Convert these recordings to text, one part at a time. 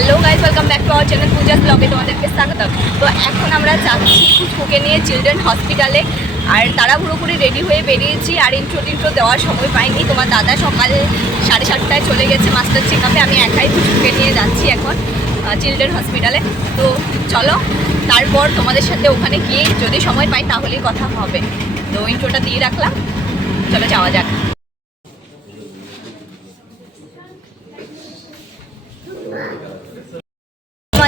Hello guys welcome back to our channel Puja's ব্লগে তোমাদেরকে স্বাগত তো এখন আমরা যাচ্ছি কুচকুকে নিয়ে চিলড্রেন হসপিটালে। আর তাড়াহুড়ো করে রেডি হয়ে বেরিয়েছি, আর ইন্ট্রো টিন্ট্রো দেওয়ার সময় পাইনি। তোমার দাদা সকাল সাড়ে সাতটায় চলে গেছে মাস্টার চেক আপে আমি একাই কুচকুকে নিয়ে যাচ্ছি এখন চিলড্রেন হসপিটালে। তো চলো, তারপর তোমাদের সাথে ওখানে গিয়ে যদি সময় পাই তাহলেই কথা হবে। তো ইন্ট্রোটা দিয়ে রাখলাম, চলো যাওয়া যাক।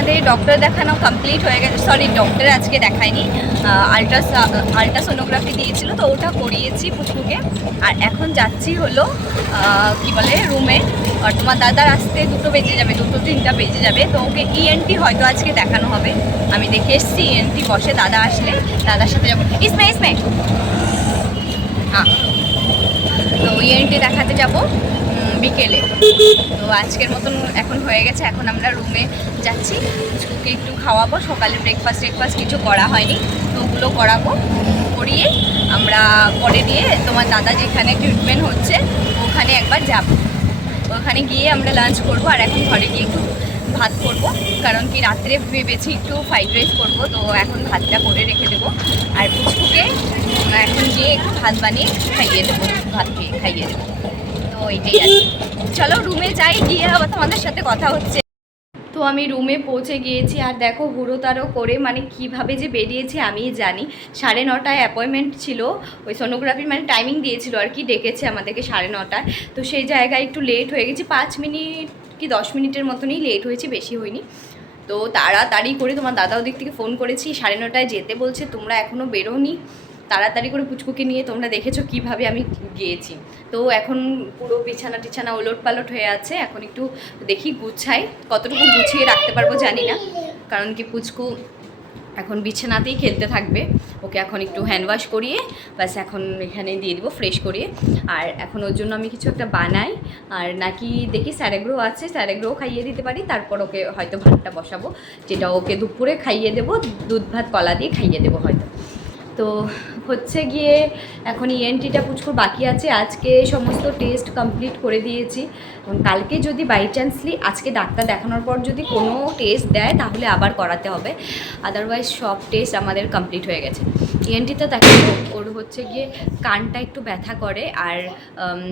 আমাদের ডক্টর দেখানো কমপ্লিট হয়ে গেছে। সরি ডক্টর আজকে দেখায়নি। আলট্রাস আলট্রাসোনোগ্রাফি দিয়েছিল, তো ওটা করিয়েছি পুচকুকে আর এখন যাচ্ছি হলো কি বলে রুমে আর তোমার দাদার আসতে দুটো বেজে যাবে, দুটো তিনটা বেজে যাবে। তো ওকে ইএনটি হয়তো আজকে দেখানো হবে। আমি দেখে এসছি ইএনটি বসে, দাদা আসলে দাদার সাথে যাব। ইসমে ইসমে। হ্যাঁ তো ইএনটি দেখাতে যাব। বিকেলে তো আজকের মতন এখন হয়ে গেছে, এখন আমরা রুমে যাচ্ছি। পুচকুকে একটু খাওয়াবো, সকালে ব্রেকফাস্ট ব্রেকফাস্ট কিছু করা হয়নি, তো ওগুলো করাবো। করিয়ে আমরা পরে দিয়ে তোমার দাদা যেখানে ট্রিটমেন্ট হচ্ছে, ওখানে একবার যাব। ওখানে গিয়ে আমরা লাঞ্চ করব, আর এখন ঘরে গিয়ে একটু ভাত করব। কারণ কি রাত্রে ভেবেছি একটু ফ্রাইড রাইস করব, তো এখন ভাতটা করে রেখে দেবো। আর পুচকুকে এখন গিয়ে একটু ভাত বানিয়ে খাইয়ে দেবো, ভাত খেয়ে খাইয়ে দেবো। কি। চলো রুমে যাই, গিয়ে আবার তোমাদের সাথে কথা হচ্ছে। তো আমি রুমে পৌঁছে গিয়েছি আর দেখো হুড়োতাড়ো করে মানে কীভাবে যে বেরিয়েছি আমি জানি। সাড়ে নটায় অ্যাপয়েন্টমেন্ট ছিল, ওই সোনোগ্রাফির মানে টাইমিং দিয়েছিল আর কি, ডেকেছে আমাদেরকে সাড়ে নটায়। তো সেই জায়গায় একটু লেট হয়ে গেছি, পাঁচ মিনিট কি দশ মিনিটের মতনই লেট হয়েছে, বেশি হয়নি। তো তাড়াতাড়ি করে তোমার দাদা ওদিক থেকে ফোন করেছি, সাড়ে নটায় যেতে বলছে, তোমরা এখনও বেরোনি। তাড়াতাড়ি করে পুচকুকে নিয়ে তোমরা দেখেছ কীভাবে আমি গিয়েছি। তো এখন পুরো বিছানা টিছানা ওলট পালট হয়ে আছে, এখন একটু দেখি গুছাই, কতটুকু গুছিয়ে রাখতে পারব জানি না। কারণ কি পুচকু এখন বিছানাতেই খেলতে থাকবে, ওকে এখন একটু হ্যান্ড ওয়াশ করিয়ে, ব্যাস এখন এখানে দিয়ে দিব ফ্রেশ করিয়ে। আর এখন ওর জন্য আমি কিছু একটা বানাই, আর নাকি দেখি স্যারেগ্রো আছে স্যারেগ্রোও খাইয়ে দিতে পারি, তারপর ওকে হয়তো ভাতটা বসাবো, যেটা ওকে দুপুরে খাইয়ে দেবো, দুধ ভাত কলা দিয়ে খাইয়ে দেবো হয়তো। তো হচ্ছে গিয়ে এখন ইএনটিটা পুচকুর বাকি আছে। আজকে সমস্ত টেস্ট কমপ্লিট করে দিয়েছি। এবং কালকে যদি বাই চান্সলি আজকে ডাক্তার দেখানোর পর যদি কোনো টেস্ট দেয়, তাহলে আবার করাতে হবে। আদারওয়াইজ সব টেস্ট আমাদের কমপ্লিট হয়ে গেছে। ইএনটিতে দেখো, ওর হচ্ছে গিয়ে কানটা একটু ব্যথা করে আর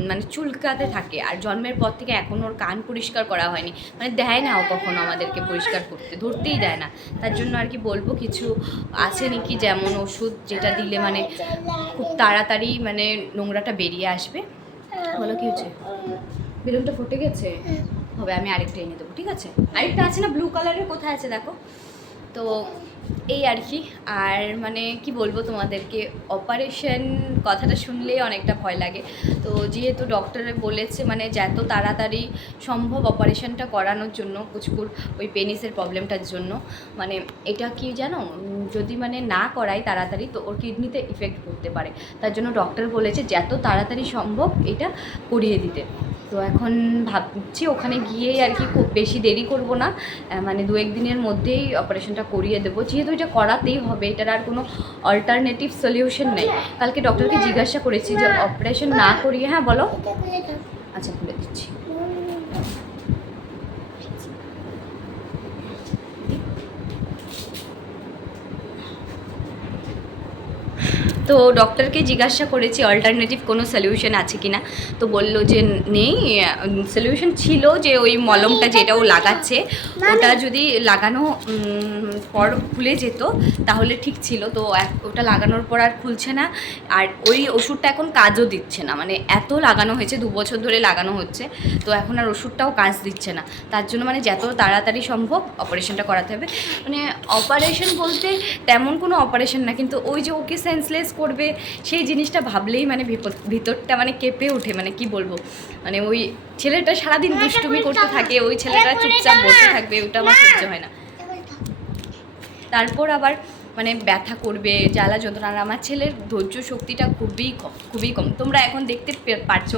মানে চুলকাতে থাকে। আর জন্মের পর থেকে এখন ওর কান পরিষ্কার করা হয়নি। মানে দেয় না ও কখনো আমাদেরকে পরিষ্কার করতে। ধরতেই দেয় না। তার জন্য আর কি বলব, কিছু আছে নাকি যেমন ওষুধ যেটা দিলে মানে খুব তাড়াতাড়ি মানে নোংরাটা বেরিয়ে আসবে। বলো কি হচ্ছে? বেলুনটা ফুটে গেছে? হবে আমি আরেকটা এনে দেবো ঠিক আছে? আরেকটা আছে না? ব্লু কালারের কোথায় আছে দেখো? তো এই আর কি। আর মানে কি বলব তোমাদেরকে অপারেশন কথাটা শুনলেই অনেকটা ভয় লাগে। তো যেহেতু ডক্টরে বলেছে মানে যত তাড়াতাড়ি সম্ভব অপারেশনটা করানোর জন্য পুচকুর ওই পেনিসের প্রবলেমটার জন্য। মানে এটা কি জানো? যদি মানে না করাই তাড়াতাড়ি তো ওর কিডনিতে ইফেক্ট করতে পারে। তার জন্য ডক্টর বলেছে যত তাড়াতাড়ি সম্ভব এটা করিয়ে দিতে। তো এখন ভাবছি ওখানে গিয়েই আর কি খুব বেশি দেরি করব না। মানে দু এক দিনের মধ্যেই অপারেশনটা করিয়ে দেবো। যেহেতু এটা করাতেই হবে, এটার আর কোনো অল্টারনেটিভ সলিউশন নেই। কালকে ডক্টরকে জিজ্ঞাসা করেছি যে অপারেশন না করিয়ে হ্যাঁ বলো। আচ্ছা খুলে দিচ্ছি। তো ডক্টরকে জিজ্ঞাসা করেছি অল্টারনেটিভ কোনো সলিউশন আছে কি না তো বলল যে নেই সলিউশন ছিল যে ওই মলমটা যেটা ও লাগাচ্ছে। ওটা যদি লাগানো পর খুলে যেত তাহলে ঠিক ছিল। তো ওটা লাগানোর পর আর খুলছে না। আর ওই ওষুধটা এখন কাজও দিচ্ছে না। মানে এত লাগানো হয়েছে দু বছর ধরে লাগানো হচ্ছে। তো এখন আর ওষুধটাও কাজ দিচ্ছে না। তার জন্য মানে যত তাড়াতাড়ি সম্ভব অপারেশনটা করাতে হবে। মানে অপারেশন বলতে তেমন কোনো অপারেশন না। কিন্তু ওই যে ওকে সেন্সলেস করবে সেই জিনিসটা ভাবলেই মানে ভিতরটা মানে কেঁপে ওঠে মানে কি বলব? মানে ওই ছেলেটা সারাদিন দুষ্টুমি করতে থাকে ওই ছেলেটা চুপচাপ বসে থাকবে ওটা আমার সহ্য হয় না। তারপর আবার মানে ব্যথা করবে জ্বালা যন্ত্রণা আর আমার ছেলের ধৈর্য শক্তিটা খুবই কম খুবই কম। তোমরা এখন দেখতে পারছ?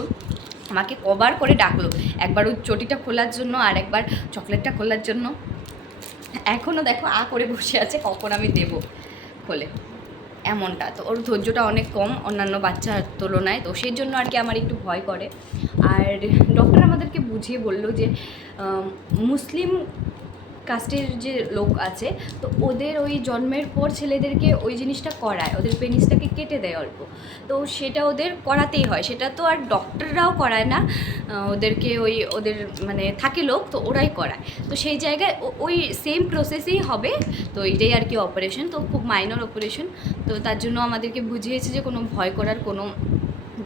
আমাকে কবার করে ডাকলো একবার ওই চটিটা খোলার জন্য আর একবার চকলেটটা খোলার জন্য। এখনও দেখো আ করে বসে আছে কখন আমি দেব খোলে। এমনটা। তো ওর ধৈর্যটা অনেক কম অন্যান্য বাচ্চার তুলনায়, তো সেই জন্য আর কি আমার একটু ভয় করে। আর ডক্টর আমাদেরকে বুঝিয়ে বলল যে মুসলিম কাস্টের যে লোক আছে, তো ওদের ওই জন্মের পর ছেলেদেরকে ওই জিনিসটা করায়, ওদের পেনিসটাকে কেটে দেয় অল্প। তো সেটা ওদের করাতেই হয়, সেটা তো আর ডক্টররাও করায় না ওদেরকে ওই ওদের মানে থাকে লোক, তো ওরাই করায়। তো সেই জায়গায় ওই সেম প্রসেসেই হবে, তো এইটাই আর কি অপারেশন তো খুব মাইনর অপারেশন তো তার জন্য আমাদেরকে বুঝিয়েছে যে কোনো ভয় করার কোনো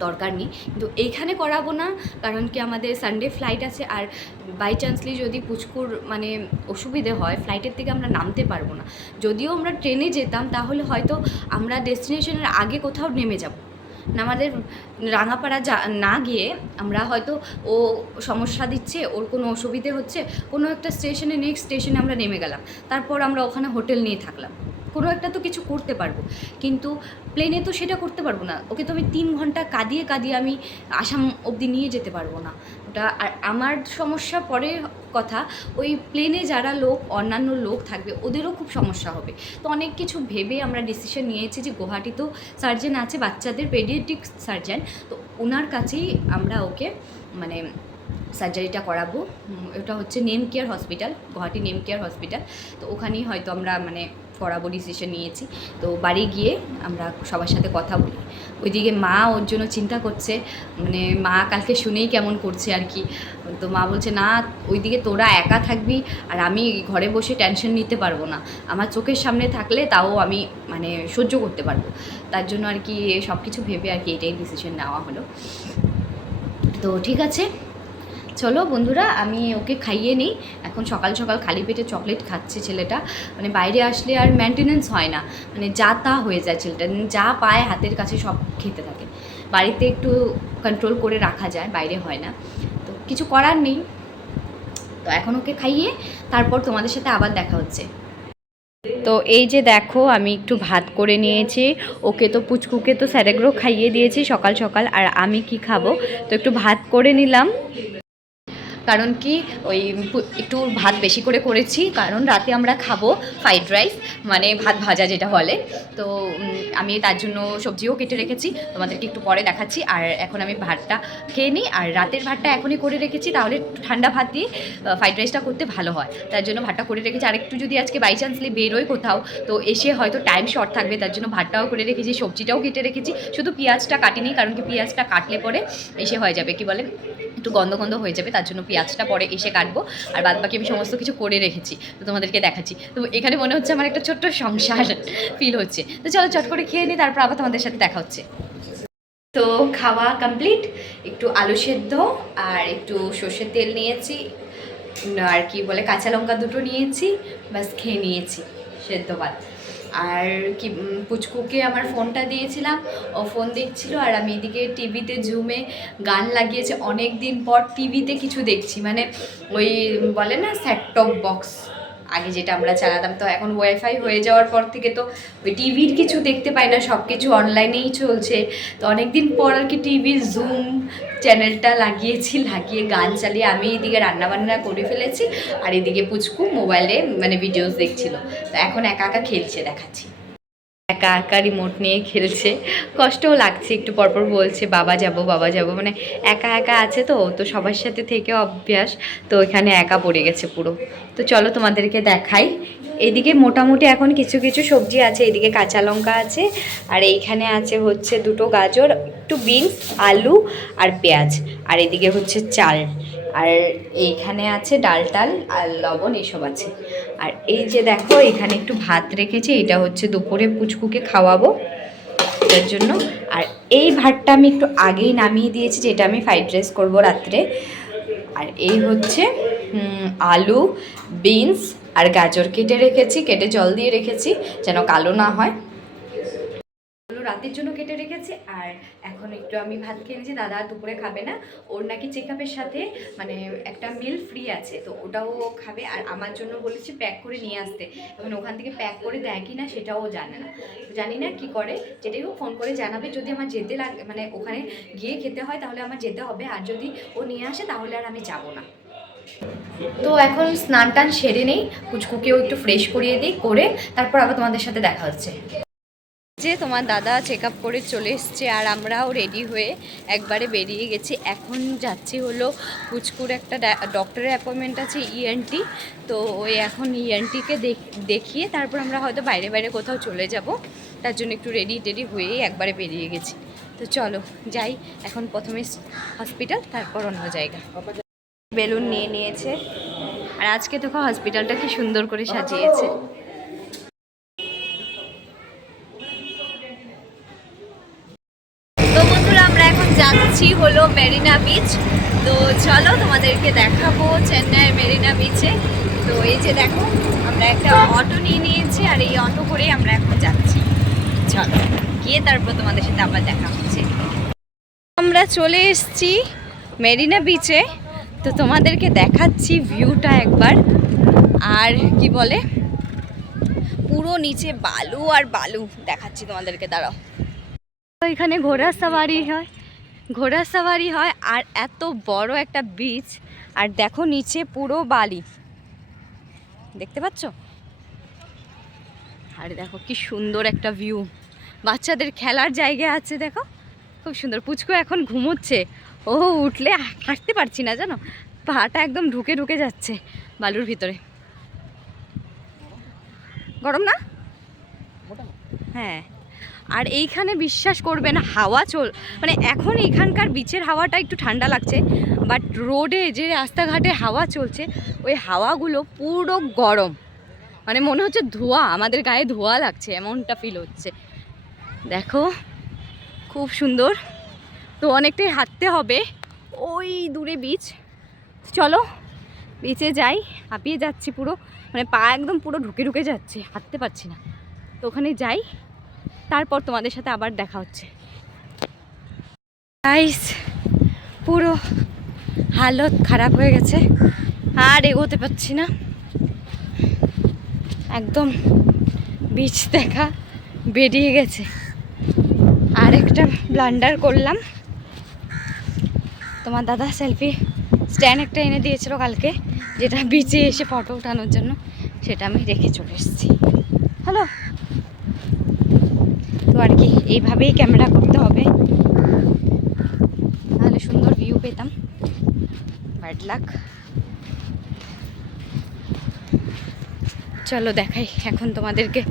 দরকার নেই। কিন্তু এইখানে করাবো না, কারণ কি আমাদের সানডে ফ্লাইট আছে আর বাই চান্সলি যদি পুচকুর মানে অসুবিধে হয় ফ্লাইটের থেকে আমরা নামতে পারব না। যদিও আমরা ট্রেনে যেতাম, তাহলে হয়তো আমরা ডেস্টিনেশনের আগে কোথাও নেমে যাব। না আমাদের রাঙাপাড়া যা, না গিয়ে আমরা হয়তো ও সমস্যা দিচ্ছে, ওর কোনো অসুবিধে হচ্ছে, কোনো একটা স্টেশনে নেক্সট স্টেশনে আমরা নেমে গেলাম। তারপর আমরা ওখানে হোটেল নিয়ে থাকলাম। কোনো একটা তো কিছু করতে পারব। কিন্তু প্লেনে তো সেটা করতে পারব না। ওকে তো আমি তিন ঘণ্টা কাঁদিয়ে কাঁদিয়ে আমি আসাম অবধি নিয়ে যেতে পারব না। ওটা আর আমার সমস্যা পরে কথা, ওই প্লেনে যারা লোক, অন্যান্য লোক থাকবে, ওদেরও খুব সমস্যা হবে। তো অনেক কিছু ভেবে আমরা ডিসিশন নিয়েছি যে গুয়াহাটিতেও সার্জেন আছে, বাচ্চাদের পেডিয়াট্রিক সার্জেন তো ওনার কাছেই আমরা ওকে মানে সার্জারিটা করাবো। ওটা হচ্ছে name care hospital Guwahati name care hospital তো ওখানেই হয়তো আমরা মানে করাবো ডিসিশন নিয়েছি। তো বাড়ি গিয়ে আমরা সবার সাথে কথা বলি। ওইদিকে মা ওর জন্য চিন্তা করছে মানে মা কালকে শুনেই কেমন করছে আর কি। তো মা বলছে, না, ওইদিকে তোরা একা থাকবি আর আমি ঘরে বসে টেনশন নিতে পারব না। আমার চোখের সামনে থাকলে তাও আমি মানে সহ্য করতে পারব। তার জন্য আর কি সব কিছু ভেবে আর কি এটাই ডিসিশন নেওয়া হলো। তো ঠিক আছে চলো বন্ধুরা, আমি ওকে খাইয়ে নিই। এখন সকাল সকাল খালি পেটে চকলেট খাচ্ছে ছেলেটা। মানে বাইরে আসলে আর মেনটেনেন্স হয় না। মানে যা তা হয়ে যায় ছেলেটা। যা পায় হাতের কাছে সব খেতে থাকে। বাড়িতে একটু কন্ট্রোল করে রাখা যায়, বাইরে হয় না। তো কিছু করার নেই। তো এখন ওকে খাইয়ে তারপর তোমাদের সাথে আবার দেখা হচ্ছে। তো এই যে দেখো, আমি একটু ভাত করে নিয়েছি। ওকে তো পুচকুকে তো স্যারেগ্রো খাইয়ে দিয়েছি সকাল সকাল। আর আমি কি খাব? তো একটু ভাত করে নিলাম। কারণ কি, ওই একটু ভাত বেশি করে করেছি, কারণ রাতে আমরা খাব ফ্রাইড রাইস মানে ভাত ভাজা যেটা বলে। তো আমি তার জন্য সবজিও কেটে রেখেছি, তোমাদেরকে একটু পরে দেখাচ্ছি। আর এখন আমি ভাতটা খেয়ে নিই, আর রাতের ভাতটা এখনই করে রেখেছি, তাহলে ঠান্ডা ভাত দিয়ে ফ্রাইড রাইসটা করতে ভালো হয়। তার জন্য ভাতটা করে রেখেছি। আর একটু যদি আজকে বাই চান্সলি বেরোয় কোথাও, তো এসে হয়তো টাইম শর্ট থাকবে, তার জন্য ভাতটাও করে রেখেছি, সবজিটাও কেটে রেখেছি। শুধু পেঁয়াজটা কাটিনি, কারণ কি পেঁয়াজটা কাটলে পরে এসে হয়ে যাবে, কি বলে? একটু গন্ধ গন্ধ হয়ে যাবে, তার জন্য পেঁয়াজটা পরে এসে কাটবো। আর বাদ বাকি আমি সমস্ত কিছু করে রেখেছি, তো তোমাদেরকে দেখাচ্ছি। তো এখানে মনে হচ্ছে আমার একটা ছোট্ট সংসার ফিল হচ্ছে। তো চলো চট করে খেয়ে নিই, তারপর আবার তোমাদের সাথে দেখা হচ্ছে। তো খাওয়া কমপ্লিট একটু আলু সেদ্ধ আর একটু সর্ষের তেল নিয়েছি, আর কি বলে, কাঁচা লঙ্কা দুটো নিয়েছি, ব্যাস খেয়ে নিয়েছি, সেদ্ধ ভাত। আর কি পুচকুকে আমার ফোনটা দিয়েছিলাম, ও ফোন দেখছিল আর আমি এদিকে টিভিতে জুমে গান লাগিয়েছে। অনেক দিন পর টিভিতে কিছু দেখছি মানে ওই বলে না সেটটপ বক্স আগে যেটা আমরা চালাতাম, তো এখন ওয়াইফাই হয়ে যাওয়ার পর থেকে তো ওই টিভির কিছু দেখতে পাই না সব কিছু অনলাইনেই চলছে। তো অনেকদিন পর আর কি টিভি জুম চ্যানেলটা লাগিয়েছি, লাগিয়ে গান চালিয়ে আমি এদিকে রান্নাবান্না করে ফেলেছি, আর এদিকে পুচকু মোবাইলে মানে ভিডিওস দেখছিল। তো এখন একা একা খেলছে, দেখাচ্ছি। একা একা রিমোট নিয়ে খেলছে। কষ্টও লাগছে, একটু পরপর বলছে, বাবা যাব বাবা যাব। মানে একা একা আছে তো তো সবার সাথে থেকে অভ্যাস, তো এখানে একা পড়ে গেছে পুরো। তো চলো তোমাদেরকে দেখাই। এদিকে মোটামুটি এখন কিছু কিছু সবজি আছে, এদিকে কাঁচা লঙ্কা আছে, আর এইখানে আছে হচ্ছে দুটো গাজর, একটু বিনস, আলু আর পেঁয়াজ। আর এদিকে হচ্ছে চাল। আর এইখানে আছে ডাল টাল আর লবণ এসব আছে। আর এই যে দেখো, এখানে একটু ভাত রেখেছি, এটা হচ্ছে দুপুরে পুচকুকে খাওয়াবো এটার জন্য। আর এই ভাতটা আমি একটু আগেই নামিয়ে দিয়েছি, যেটা আমি ফ্রাইড রাইস করব রাত্রে। আর এই হচ্ছে আলু, বিনস আর গাজর কেটে রেখেছি, কেটে জল দিয়ে রেখেছি, যেন কালো না হয়। রাতের জন্য কেটে রেখেছি। আর এখন একটু আমি ভাত খেয়ে নিয়েছি, দাদা দুপুরে খাবে না। ওর নাকি চেক আপের সাথে মানে একটা মিল ফ্রি আছে, তো ওটাও খাবে। আর আমার জন্য বলেছে প্যাক করে নিয়ে আসতে। এখন ওখান থেকে প্যাক করে দেয় কি না সেটাও জানে না। জানি না কি করে, যেটাই হোক ফোন করে জানাবে। যদি আমার যেতে লাগে মানে ওখানে গিয়ে খেতে হয়, তাহলে আমার যেতে হবে। আর যদি ও নিয়ে আসে, তাহলে আর আমি যাব না। তো এখন স্নান টান সেরে নেই। কুচকুকেও একটু ফ্রেশ করিয়ে দিই, করে তারপর আবার তোমাদের সাথে দেখা হচ্ছে। যে তোমার দাদা চেক আপ করে চলে এসছে আর আমরাও রেডি হয়ে একবারে বেরিয়ে গেছি। এখন যাচ্ছি হলো কুচকুর একটা ডক্টরের অ্যাপয়েন্টমেন্ট আছে ইএনটি তো ওই এখন ইএনটিকে দেখিয়ে তারপর আমরা হয়তো বাইরে বাইরে কোথাও চলে যাব। তার জন্য একটু রেডি টেডি হয়েই একবারে বেরিয়ে গেছি। তো চলো যাই, এখন প্রথমে হসপিটাল তারপর অন্য জায়গা। বেলুন নিয়ে নিয়েছে। আর আজকে তোকে হসপিটালটা কি সুন্দর করে সাজিয়েছে তো বন্ধুরা আমরা এখন যাচ্ছি হলো মেরিনা বিচ। তো চলো তোমাদেরকে দেখাবো চেন্নাইয়ের মেরিনা বিচে। তো এই যে দেখো, আমরা একটা অটো নিয়ে নিয়েছি আর এই অটো করেই আমরা এখন যাচ্ছি। চলো, গিয়ে তারপর তোমাদের সাথে আবার দেখা হচ্ছে। আমরা চলে এসেছি মেরিনা বিচে। তো তোমাদেরকে দেখাচ্ছি ভিউটা একবার। আর কি বলে? পুরো নিচে বালু আর বালু। দেখাচ্ছি তোমাদেরকে, দাঁড়াও। এখানে ঘোড়া সাওয়ারি হয়। ঘোড়া সাওয়ারি হয় আর এত বড় একটা বিচ আর দেখো নিচে পুরো বালি। দেখতে পাচ্ছ? আর দেখো কি সুন্দর একটা ভিউ বাচ্চাদের খেলার জায়গা আছে, দেখো। খুব সুন্দর। পুচকু এখন ঘুমোচ্ছে। ও উঠলে হাঁটতে পারছি না, জানো? পাটা একদম ঢুকে ঢুকে যাচ্ছে বালুর ভিতরে। গরম না? হ্যাঁ। আর এইখানে বিশ্বাস করবে না, হাওয়া চল মানে এখন এখানকার বিচের হাওয়াটা একটু ঠান্ডা লাগছে বাট রোডে যে রাস্তাঘাটে হাওয়া চলছে, ওই হাওয়াগুলো পুরো গরম। মানে মনে হচ্ছে ধোঁয়া, আমাদের গায়ে ধোঁয়া লাগছে, এমনটা ফিল হচ্ছে। দেখো, খুব সুন্দর। তো অনেকটাই হাঁটতে হবে, ওই দূরে বিচ চলো বিচে যাই, হাঁপিয়ে যাচ্ছি পুরো। মানে পা একদম পুরো ঢুকে ঢুকে যাচ্ছে, হাঁটতে পারছি না। তো ওখানে যাই তারপর তোমাদের সাথে আবার দেখা হচ্ছে। গাইস পুরো হালত খারাপ হয়ে গেছে। আর এগোতে পারছি না। একদম বিচ দেখা বেরিয়ে গেছে। আর একটা ব্লান্ডার করলাম। তোমার দাদা সেলফি স্ট্যান্ড একটা এনে দিয়েছিল কালকে, যেটা বিচে এসে ফটো ওঠানোর জন্য। সেটা আমি রেখে চলে এসেছি। হ্যালো তো আর কি, এইভাবেই ক্যামেরা করতে হবে। তাহলে সুন্দর ভিউ পেতাম। ব্যাড লাক চলো দেখাই, এখন তোমাদেরকে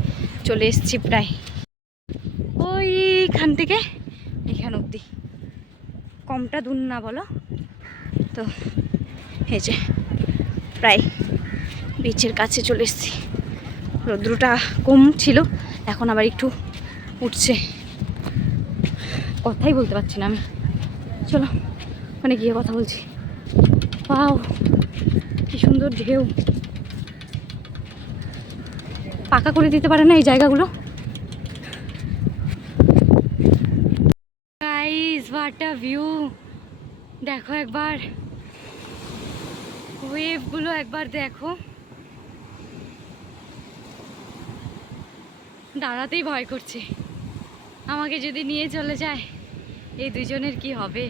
চলে এসছি প্রায়। ওইখান থেকে, এখান অবধি। কমটা দূর না বলো। তো, এই যে, প্রায় বিচের কাছে চলে এসেছি। রৌদ্রটা কম ছিল, এখন আবার একটু উঠছে। কথাই বলতে পারছি না আমি। চলো, ওখানে গিয়ে কথা বলছি। পাও কি সুন্দর ঢেউ। পাকা করে দিতে পারে না এই জায়গাগুলো? ভিউ দেখো একবার। ওয়েভগুলো একবার দেখো। দাঁড়াতেই ভয় করছে। আমাকে যদি নিয়ে চলে যায়, এই দুজনের কি হবে?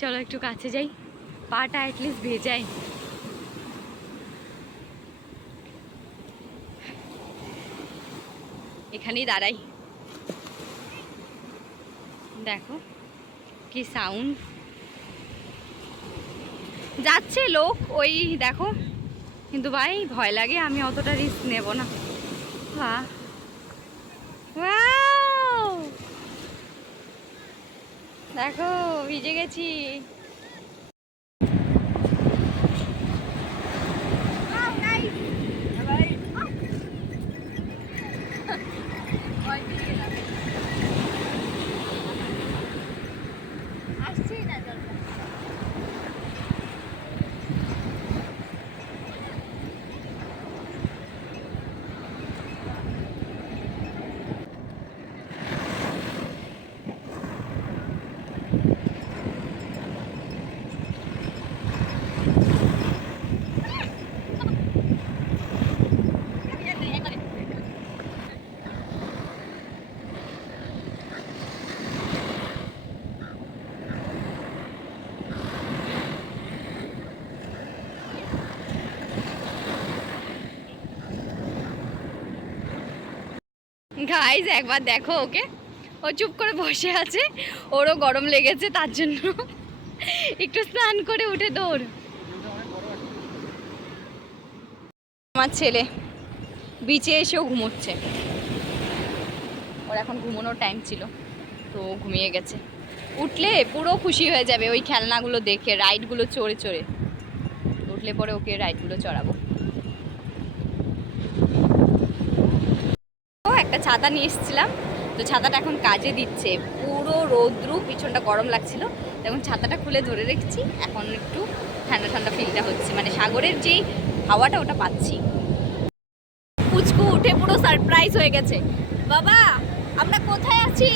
চলো একটু কাছে যাই, পাটা অ্যাটলিস্ট ভেজাই এখানেই দাঁড়াই। দেখো কি সাউন্ড যাচ্ছে লোক, ওই দেখো। কিন্তু ভাই, ভয় লাগে, আমি অতটা রিস্ক নেব না। Wow! দেখো ভিজে গেছি আসছি না জলটা গাইজ একবার দেখো ওকে। ও চুপ করে বসে আছে। ওরও গরম লেগেছে, তার জন্য একটু স্নান করে উঠে দৌড়। আমার ছেলে বিচে এসেও ঘুমোচ্ছে। ওর এখন ঘুমানোর টাইম ছিল, তো ঘুমিয়ে গেছে। উঠলে পুরো খুশি হয়ে যাবে ওই খেলনাগুলো দেখে রাইডগুলো চড়ে চড়ে। উঠলে পরে ওকে রাইডগুলো চড়াবো। একটা ছাতা নিয়ে এসেছিলাম। তো ছাতাটা এখন কাজে দিচ্ছে। পুরো রৌদ্রু, পিছনটা গরম লাগছিল। এখন ছাতাটা খুলে ধরে রেখেছি। এখন একটু ঠান্ডা ঠান্ডা ফিলটা হচ্ছে। মানে সাগরের যেই হাওয়াটা, ওটা পাচ্ছি। পুচকু উঠে পুরো সারপ্রাইজ হয়ে গেছে। বাবা, আমরা কোথায় আছি?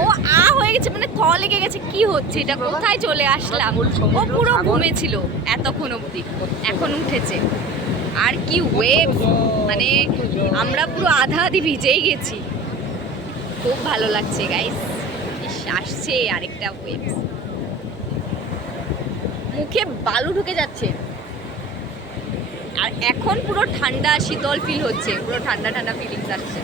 ও আ হয়ে গেছে মানে থ লেগে গেছে। কি হচ্ছে? এটা কোথায় চলে আসলাম? ও পুরো ঘুমেছিল এতক্ষণ অবধি। এখন উঠেছে। আর কি ওয়েব মানে আমরা পুরো আধা আধি ভিজেই গেছি। খুব ভালো লাগছে গাইস আসছে আরেকটা ওয়েব মুখে বালু ঢুকে যাচ্ছে। আর এখন পুরো ঠান্ডা, শীতল ফিল হচ্ছে। পুরো ঠান্ডা ঠান্ডা ফিলিংস আসছে।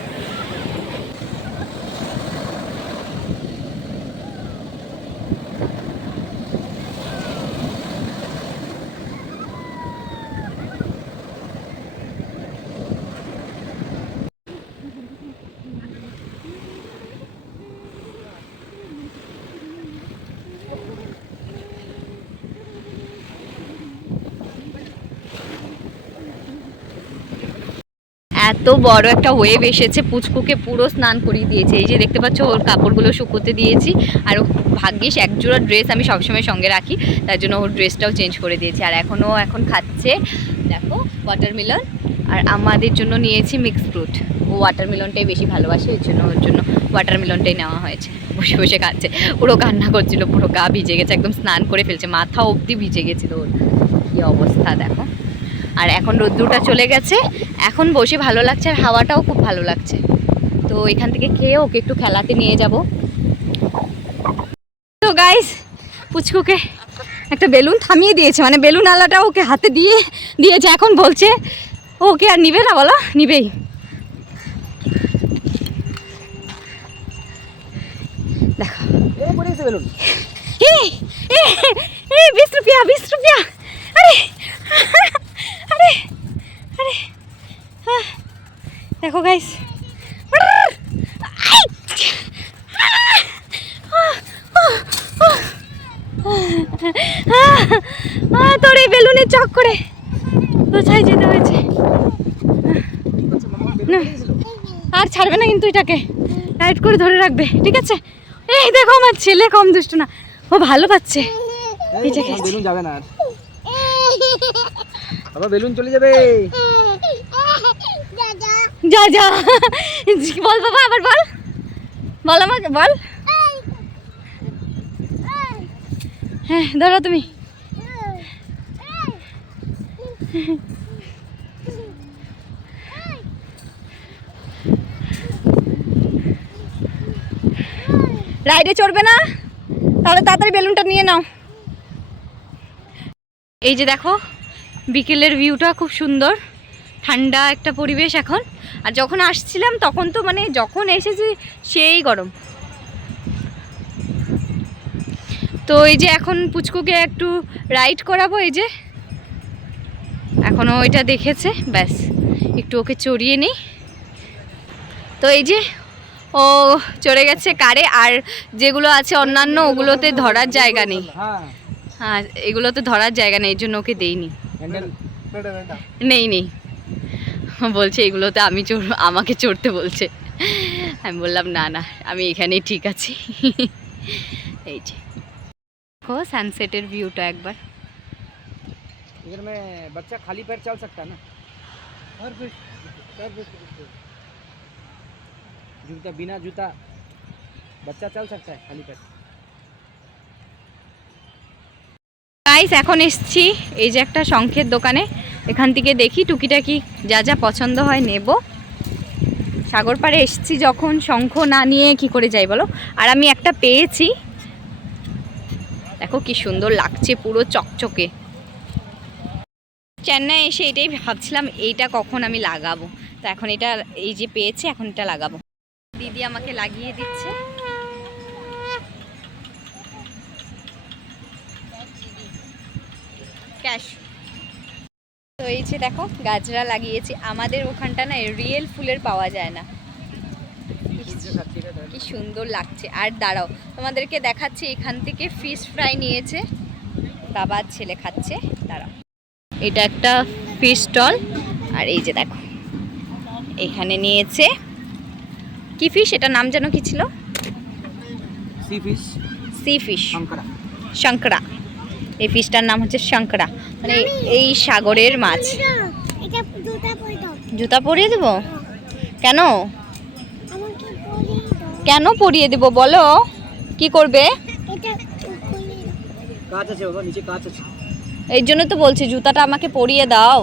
এত বড় একটা ওয়েভ এসেছে, পুচকুকে পুরো স্নান করিয়ে দিয়েছে। এই যে দেখতে পাচ্ছ, ওর কাপড়গুলো শুকোতে দিয়েছি। আর ভাগ্যিস একজোড়া ড্রেস আমি সবসময় সঙ্গে রাখি, তার জন্য ওর ড্রেসটাও চেঞ্জ করে দিয়েছি। আর এখনও এখন খাচ্ছে, দেখো ওয়াটারমেলন আর আমাদের জন্য নিয়েছি মিক্স ফ্রুট ও ওয়াটারমেলনটাই বেশি ভালোবাসে ওই জন্য ওর জন্য ওয়াটারমেলনটাই নেওয়া হয়েছে। বসে বসে খাচ্ছে। পুরো কান্না করছিল, পুরো গা ভিজে গেছে, একদম স্নান করে ফেলছে, মাথা অবধি ভিজে গেছিল ওর। কী অবস্থা, দেখো। আর এখন রোদ্দুরটা চলে গেছে। এখন বসে ভালো লাগছে আর হাওয়াটাও খুব ভালো লাগছে। তো এখান থেকে খেয়ে ওকে একটু খেলাতে নিয়ে যাব। তো গাইস পুচকুকে একটা বেলুন থামিয়ে দিয়েছে। মানে বেলুন আলাটা ওকে হাতে দিয়ে দিয়েছে, এখন বলছে ওকে আর নিবে না বলো, নিবেই। দেখো। বিশ রুপিয়া বিশ রুপিয়া। আরে আরে আরে দেখো গাইস তোর এই বেলুনের চক করে বোঝাই যেতে হয়েছে? আর ছাড়বে না কিন্তু এটাকে। টাইট করে ধরে রাখবে ঠিক আছে? এই দেখো আমার ছেলে কম দুষ্ট না ও ভালো পাচ্ছে। এটাকে যাবে না বাবা বেলুন চলে যাবে। যা যা। বল বাবা, আবার বল। বল আমাকে, বল। হ্যাঁ ধরো তুমি। রাইডে চড়বে না? তাহলে তাড়াতাড়ি বেলুনটা নিয়ে নাও। এই যে দেখো বিকেলের ভিউটা খুব সুন্দর। ঠান্ডা একটা পরিবেশ এখন। আর যখন আসছিলাম তখন তো মানে যখন এসেছি সেই গরম। তো এই যে এখন পুচকুকে একটু রাইড করাবো এই যে। এখনও ওইটা দেখেছে ব্যাস। একটু ওকে চড়িয়ে নিই। তো এই যে ও চড়ে গেছে কারে আর যেগুলো আছে অন্যান্য ওগুলোতে ধরার জায়গা নেই। হ্যাঁ। হ্যাঁ এগুলোতে ধরার জায়গা নেই এই জন্য ওকে দেইনি। নেই নেই বলছে এগুলোতে আমি চড় আমাকে চড়তে বলছে আমি বললাম না না আমি এখানেই ঠিক আছি এই যে দেখো সানসেটের ভিউটা একবার इधर में बच्चा खाली पैर चल सकता है ना जूता बिना जूता बच्चा चल सकता है खाली पैर গাইস এখন এসছি এই যে একটা শঙ্খের দোকানে। এখান থেকে দেখি টুকিটাকি যা যা পছন্দ হয় নেব। সাগর পাড়ে এসছি যখন শঙ্খ না নিয়ে কি করে যাই বলো? আর আমি একটা পেয়েছি। দেখো কি সুন্দর লাগছে পুরো চকচকে। চেন্নাই এসে এটাই ভাবছিলাম, এইটা কখন আমি লাগাবো? তো এখন এটা, এই যে পেয়েছে, এখন এটা লাগাবো। দিদি আমাকে লাগিয়ে দিচ্ছে। ক্যাশ। তো এই যে দেখো গাজরা লাগিয়েছি। আমাদের ওখানটা না রিয়েল ফুলের পাওয়া যায় না। কি সুন্দর লাগছে। আর দাঁড়াও তোমাদেরকে দেখাচ্ছি এখান থেকে ফিশ ফ্রাই নিয়েছে। বাবার ছেলে খাচ্ছে। দাঁড়াও। এটা একটা ফিশ স্টল আর এই যে দেখো এখানে নিয়েছে। কি ফিশ এটা নাম যেন কি ছিল? সি ফিশ সি ফিশ শঙ্করা। শঙ্করা। এই ফিশটার নাম হচ্ছে শঙ্করা মানে এই সাগরের মাছ। জুতা পরিয়ে দেবো? কেন? কেন পরিয়ে দেবো বলো? কি করবে? এই জন্য তো বলছি জুতাটা আমাকে পরিয়ে দাও।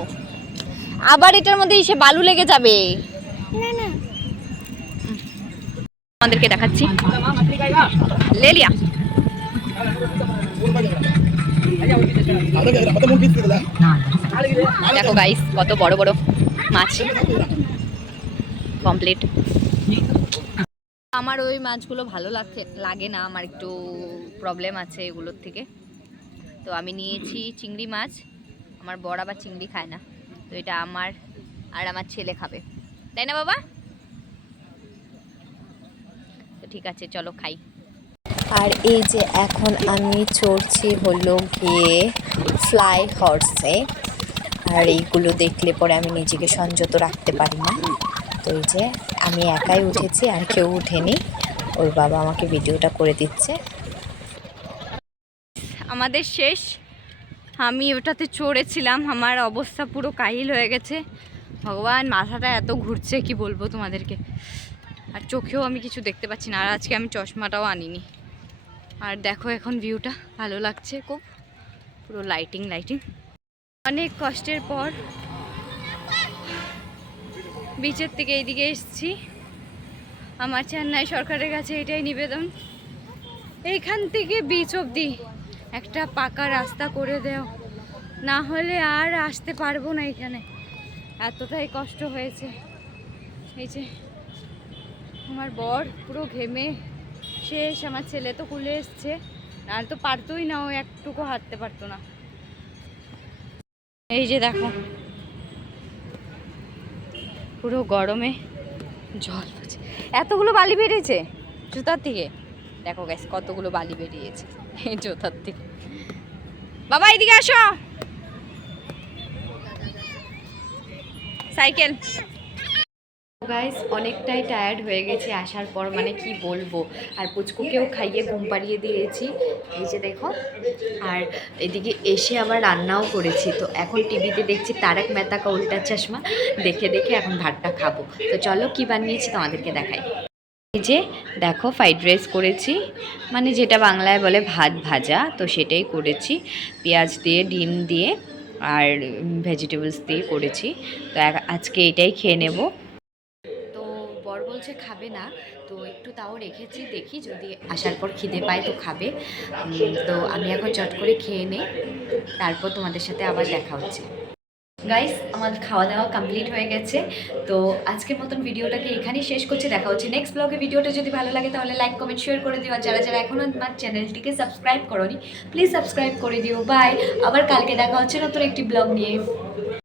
আবার এটার মধ্যে এসে বালু লেগে যাবে। আমাদেরকে দেখাচ্ছি। লেলিয়া। দেখো গাইস কত বড় বড় মাছ। কমপ্লিট আমার ওই মাছগুলো ভালো লাগে লাগে না, আমার একটু প্রবলেম আছে এগুলোর থেকে। তো আমি নিয়েছি চিংড়ি মাছ, আমার বড় আবার চিংড়ি খায় না। তো এটা আমার আর আমার ছেলে খাবে। তাই না বাবা? তো ঠিক আছে, চলো খাই। আর এই যে এখন আমি চড়ছি হলো গিয়ে ফ্লাই হর্সে আর এইগুলো দেখলে পরে আমি নিজেকে সংযত রাখতে পারি না। তো এই যে আমি একাই উঠেছি, আর কেউ উঠেনি। ওর বাবা আমাকে ভিডিওটা করে দিচ্ছে। আমাদের শেষ। আমি ওটাতে চড়েছিলাম, আমার অবস্থা পুরো কাহিল হয়ে গেছে। ভগবান, মাথাটা এত ঘুরছে, কি বলব তোমাদেরকে? আর চোখেও আমি কিছু দেখতে পাচ্ছি না, আর আজকে আমি চশমাটাও আনিনি। আর দেখো এখন ভিউটা ভালো লাগছে খুব। পুরো লাইটিং লাইটিং অনেক কষ্টের পর বিচের থেকে এইদিকে এসেছি। আমার চেন্নাই সরকারের কাছে এটাই নিবেদন। এইখান থেকে বিচ অবধি একটা পাকা রাস্তা করে দেও। না হলে আর আসতে পারব না এখানে। এতটাই কষ্ট হয়েছে। এই যে, আমার বর পুরো ঘেমে শেষ, আমার ছেলে তো কুলে এসছে। আর তো পারতোই না, ও একটুকু হাঁটতে পারতো না। এই যে দেখো, পুরো গরমে জল এতগুলো বালি বেরিয়েছে জুতার থেকে দেখো গ্যাস কতগুলো বালি বেরিয়েছে এই জুতার থেকে বাবা, এদিকে আসো। সাইকেল। গাইস অনেকটাই টায়ার্ড হয়ে গেছি আসার পর মানে কি বলব? আর পুচকুকেও খাইয়ে ঘুম পাড়িয়ে দিয়েছি। এই যে দেখো, আর এদিকে এসে আবার রান্নাও করেছি। তো এখন টিভিতে দেখছি তারক মেহতা কা উল্টা চশমা। দেখে দেখে এখন ভাতটা খাব। তো চলো কি বানিয়েছি তোমাদেরকে দেখাই। এই যে দেখো ফ্রাইড রাইস করেছি। মানে যেটা বাংলায় বলে ভাত ভাজা, তো সেটাই করেছি। পেঁয়াজ দিয়ে, ডিম দিয়ে, আর ভেজিটেবলস দিয়ে করেছি। তো আজকে এটাই খেয়ে নেব। বলছে খাবে না, তো একটু তাও রেখেছি, দেখি যদি আসার পর খিদে পায় তো খাবে। তো আমি এখন চট করে খেয়ে নেই, তারপর তোমাদের সাথে আবার দেখা হচ্ছে। গাইস আমার খাওয়া দাওয়া কমপ্লিট হয়ে গেছে, তো আজকের মতন ভিডিওটাকে এখানেই শেষ করছি, দেখা হচ্ছে নেক্সট ব্লগে ভিডিওটা যদি ভালো লাগে তাহলে লাইক কমেন্ট শেয়ার করে দিও, আর যারা যারা এখনও আমার চ্যানেলটিকে সাবস্ক্রাইব করোনি প্লিজ সাবস্ক্রাইব করে দিও। বাই আবার কালকে দেখা হচ্ছে নতুন একটি ব্লগ নিয়ে।